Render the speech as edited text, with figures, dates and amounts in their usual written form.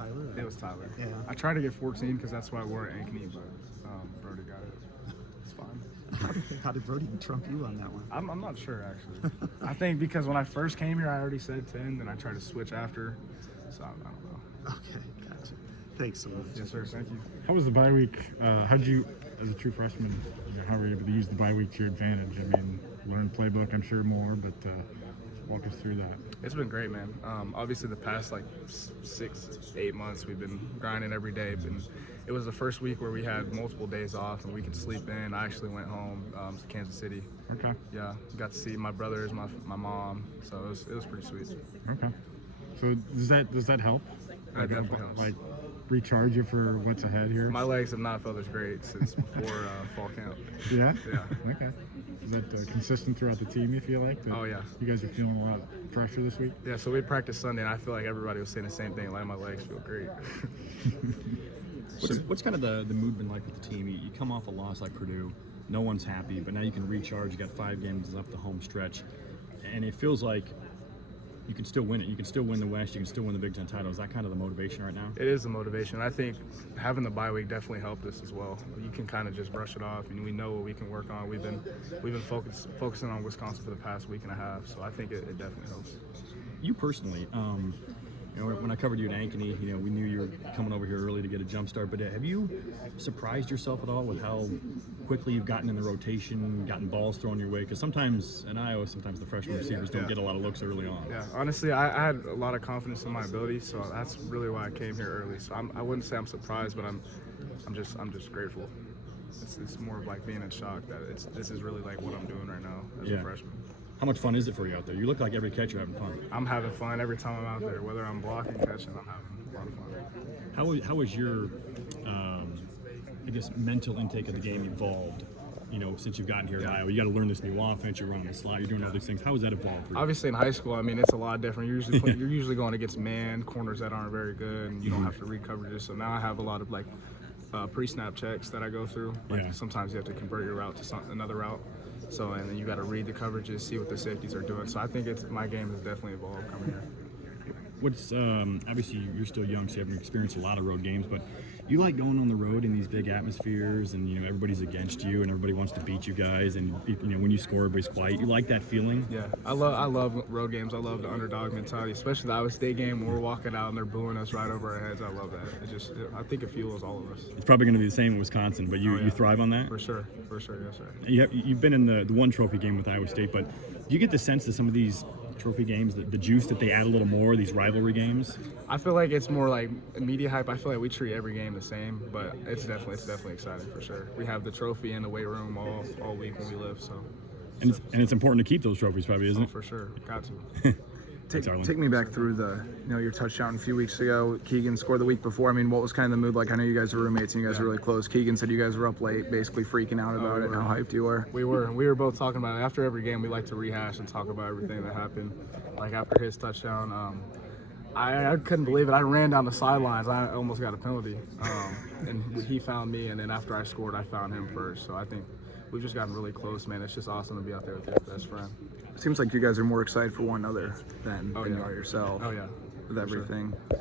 Tyler? It was Tyler. Yeah. I tried to get 14 because that's why I wore an ankney, but Brody got it. It's fine. How did Brody trump you on that one? I'm not sure, actually. I think because when I first came here, I already said 10, then I tried to switch after, so I don't know. Okay, gotcha. Thanks so much. Yes, sir. Thank you. How was the bye week? How'd you, as a true freshman, how were you able to use the bye week to your advantage? I mean, learn playbook, I'm sure more, but walk us through that. It's been great, man. Obviously, the past like 6-8 months, we've been grinding every day. And it was the first week where we had multiple days off and we could sleep in. I actually went home to Kansas City. Okay. Yeah, got to see my brothers, my mom. So it was pretty sweet. Okay. So does that help? That definitely helps. Like recharge you for what's ahead here? My legs have not felt as great since before fall camp. Yeah? Yeah. Okay. Is that consistent throughout the team, you feel like? That Oh, yeah. You guys are feeling a lot fresher this week? Yeah, so we practiced Sunday, and I feel like everybody was saying the same thing, like my legs feel great. What's kind of the mood been like with the team? You come off a loss like Purdue, no one's happy, but now you can recharge. You got 5 games up the home stretch, and it feels like you can still win it. You can still win the West. You can still win the Big Ten title. Is that kind of the motivation right now? It is the motivation. I think having the bye week definitely helped us as well. You can kind of just brush it off, and we know what we can work on. We've been focusing on Wisconsin for the past week and a half, so I think it definitely helps. You personally, when I covered you at Ankeny, we knew you were coming over here early to get a jump start. But have you surprised yourself at all with how quickly you've gotten in the rotation, gotten balls thrown your way? Because sometimes in Iowa, the freshman receivers don't get a lot of looks early on. Yeah, honestly, I had a lot of confidence in my ability, so that's really why I came here early. So I wouldn't say I'm surprised, but I'm just grateful. It's more of like being in shock that this is really like what I'm doing right now as a freshman. How much fun is it for you out there? You look like every catch you're having fun. I'm having fun every time I'm out there, whether I'm blocking, catching, I'm having a lot of fun. How has your, mental intake of the game evolved? Since you've gotten here at Iowa, you got to learn this new offense. You're running the slot. You're doing all these things. How has that evolved for you? Obviously, in high school, I mean, it's a lot different. You're usually going against man corners that aren't very good, and you don't have to read coverages. So now I have a lot of like pre-snap checks that I go through. Like sometimes you have to convert your route to another route. So, and then you got to read the coverages, see what the safeties are doing. So I think my game has definitely evolved coming here. What's obviously you're still young, so you haven't experienced a lot of road games, but you like going on the road in these big atmospheres, and everybody's against you, and everybody wants to beat you guys, and when you score, everybody's quiet. You like that feeling? Yeah, I love road games. I love the underdog mentality, especially the Iowa State game when we're walking out and they're booing us right over our heads. I love that. I think it fuels all of us. It's probably going to be the same in Wisconsin, but you thrive on that? For sure, yes, sir. You've been in the one trophy game with Iowa State, but do you get the sense that some of these trophy games, the juice that they add a little more, these rivalry games? I feel like it's more like media hype. I feel like we treat every game the same, but it's definitely exciting for sure. We have the trophy in the weight room all week when we live, so. And it's important to keep those trophies, probably, isn't it? For sure, got to. Take me back through your touchdown a few weeks ago. Keegan scored the week before. I mean, what was kind of the mood like? I know you guys are roommates and you guys are really close. Keegan said you guys were up late, basically freaking out about it, how hyped you were. We were both talking about it. After every game, we like to rehash and talk about everything that happened. Like after his touchdown, I couldn't believe it. I ran down the sidelines. I almost got a penalty. And he found me, and then after I scored, I found him first. So I think we've just gotten really close, man. It's just awesome to be out there with your best friend. Seems like you guys are more excited for one another than you are yourself. Oh, yeah. With everything. Sure.